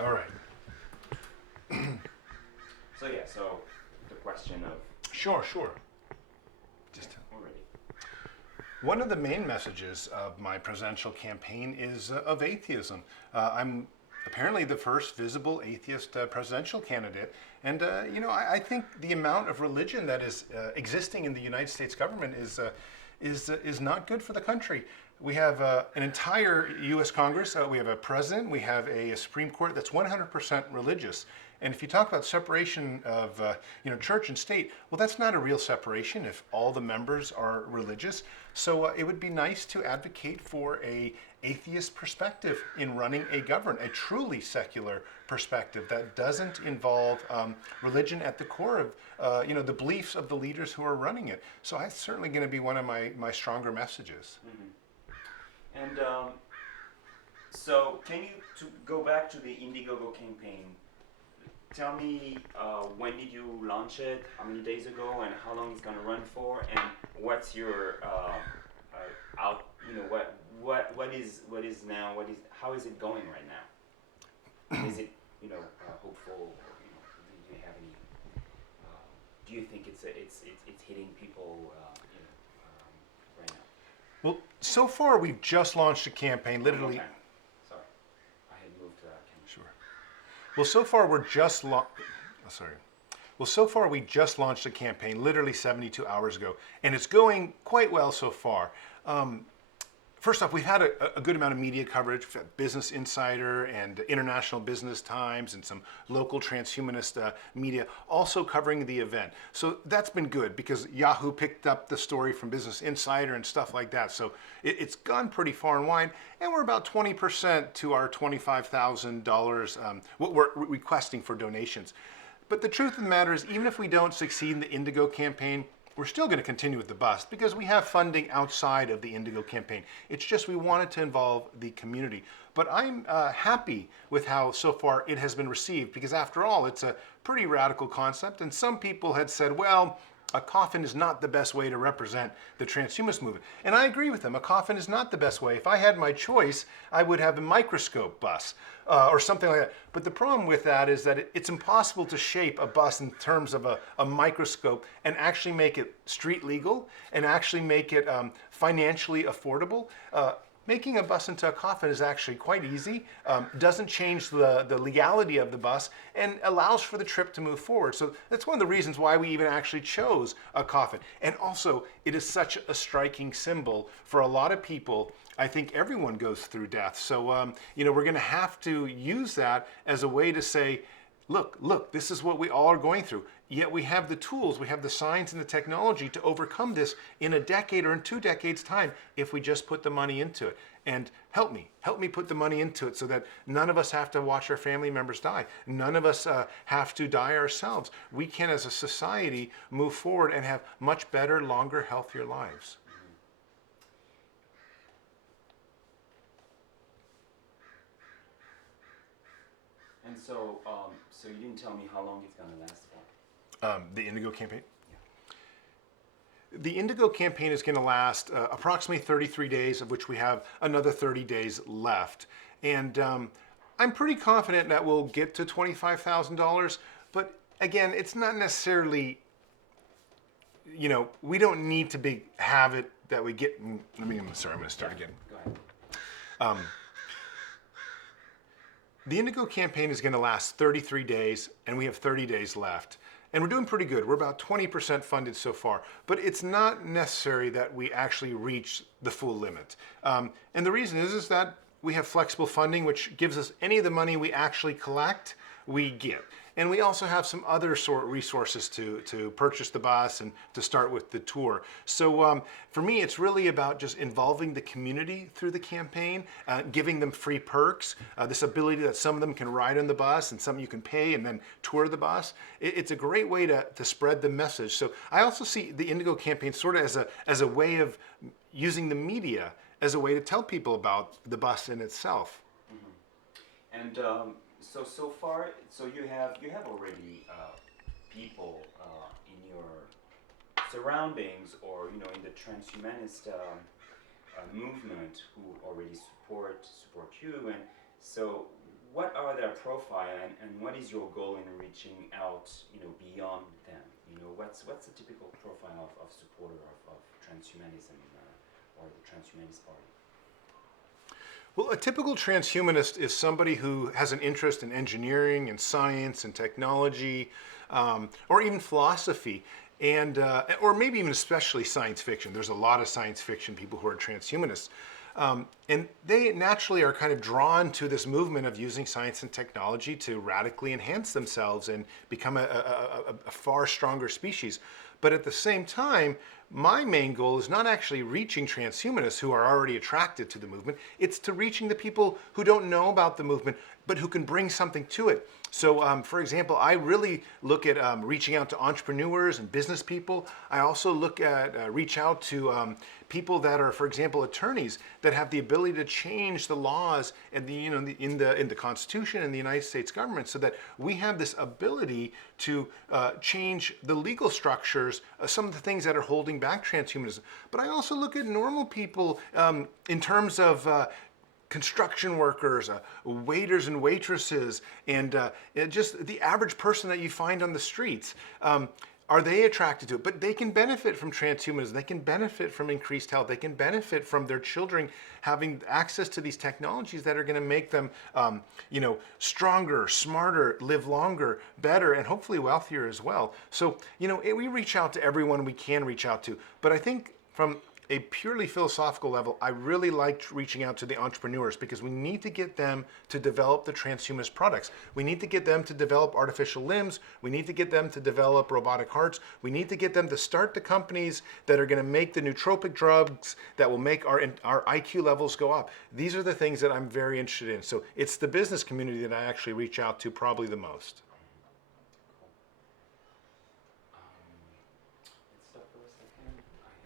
All right. So yeah, so the question of Sure, sure. Just already. one of the main messages of my presidential campaign is of atheism. I'm apparently the first visible atheist presidential candidate, and I think the amount of religion that is existing in the United States government is not good for the country. We have an entire U.S. Congress. We have a president. We have a Supreme Court that's 100% religious. And if you talk about separation of church and state, well, that's not a real separation if all the members are religious. So it would be nice to advocate for a atheist perspective in running a government, a truly secular perspective that doesn't involve religion at the core of the beliefs of the leaders who are running it. So that's certainly going to be one of my stronger messages. And so, can you to go back to the Indiegogo campaign? Tell me when did you launch it? How many days ago? And how long it's gonna run for? And what's your out? You know what is now? What is how is it going right now? Is it hopeful? Or, do you have any? Do you think it's hitting people? Right now. Well, so far we've just launched a campaign, literally. Sorry, I had moved to Sure. Well, so far we're just sorry. Well, so far we just launched a campaign literally 72 hours ago, and it's going quite well so far. First off, we've had a good amount of media coverage. We've had Business Insider and International Business Times and some local transhumanist media also covering the event. So that's been good because Yahoo picked up the story from Business Insider and stuff like that. So it's gone pretty far and wide, and we're about 20% to our $25,000 what we're requesting for donations. But the truth of the matter is, even if we don't succeed in the Indigo campaign, we're still going to continue with the bus because we have funding outside of the Indigo campaign. It's just we wanted to involve the community. But I'm happy with how so far it has been received because after all, it's a pretty radical concept. And some people had said, well, a coffin is not the best way to represent the transhumanist movement. And I agree with them. A coffin is not the best way. If I had my choice, I would have a microscope bus or something like that. But the problem with that is that it's impossible to shape a bus in terms of a microscope and actually make it street legal and actually make it financially affordable. Making a bus into a coffin is actually quite easy, doesn't change the legality of the bus, and allows for the trip to move forward. So that's one of the reasons why we even actually chose a coffin. And also, it is such a striking symbol for a lot of people. I think everyone goes through death. So, we're going to have to use that as a way to say, look, this is what we all are going through. Yet we have the tools, we have the science and the technology to overcome this in a decade or in 2 decades' time if we just put the money into it. And help me put the money into it so that none of us have to watch our family members die. None of us have to die ourselves. We can, as a society, move forward and have much better, longer, healthier lives. And so, so you didn't tell me how long it's gonna last for. The Indigo campaign? The Indigo campaign is going to last approximately 33 days, of which we have another 30 days left. And I'm pretty confident that we'll get to $25,000. But again, it's not necessarily, we don't need to have it that we get. I'm going to start again. Go ahead. The Indigo campaign is going to last 33 days, and we have 30 days left. And we're doing pretty good. We're about 20% funded so far. But it's not necessary that we actually reach the full limit. And the reason is that we have flexible funding, which gives us any of the money we actually collect, we get. And we also have some other sort of resources to purchase the bus and to start with the tour. So for me, it's really about just involving the community through the campaign, giving them free perks, this ability that some of them can ride on the bus and some you can pay and then tour the bus. It's a great way to spread the message. So I also see the Indigo campaign sort of as a way of using the media as a way to tell people about the bus in itself. Mm-hmm. And so far, so you have already people in your surroundings or in the transhumanist movement who already support you. And so what are their profile and what is your goal in reaching out, beyond them? What's the typical profile of supporter of transhumanism or the transhumanist party? Well, a typical transhumanist is somebody who has an interest in engineering and science and technology, or even philosophy, and or maybe even especially science fiction. There's a lot of science fiction people who are transhumanists. And they naturally are kind of drawn to this movement of using science and technology to radically enhance themselves and become a far stronger species. But at the same time, my main goal is not actually reaching transhumanists who are already attracted to the movement. It's to reaching the people who don't know about the movement, but who can bring something to it. So, for example, I really look at reaching out to entrepreneurs and business people. I also look at reach out to people that are, for example, attorneys that have the ability to change the laws in the Constitution and the United States government, so that we have this ability to change the legal structures, some of the things that are holding back transhumanism. But I also look at normal people in terms of construction workers, waiters and waitresses, and just the average person that you find on the streets. Are they attracted to it? But they can benefit from transhumanism. They can benefit from increased health. They can benefit from their children having access to these technologies that are going to make them, stronger, smarter, live longer, better, and hopefully wealthier as well. So, we reach out to everyone we can reach out to. But I think from a purely philosophical level, I really like reaching out to the entrepreneurs, because we need to get them to develop the transhumanist products. We need to get them to develop artificial limbs. We need to get them to develop robotic hearts. We need to get them to start the companies that are going to make the nootropic drugs that will make our IQ levels go up. These are the things that I'm very interested in. So it's the business community that I actually reach out to probably the most. Let's stop for a second.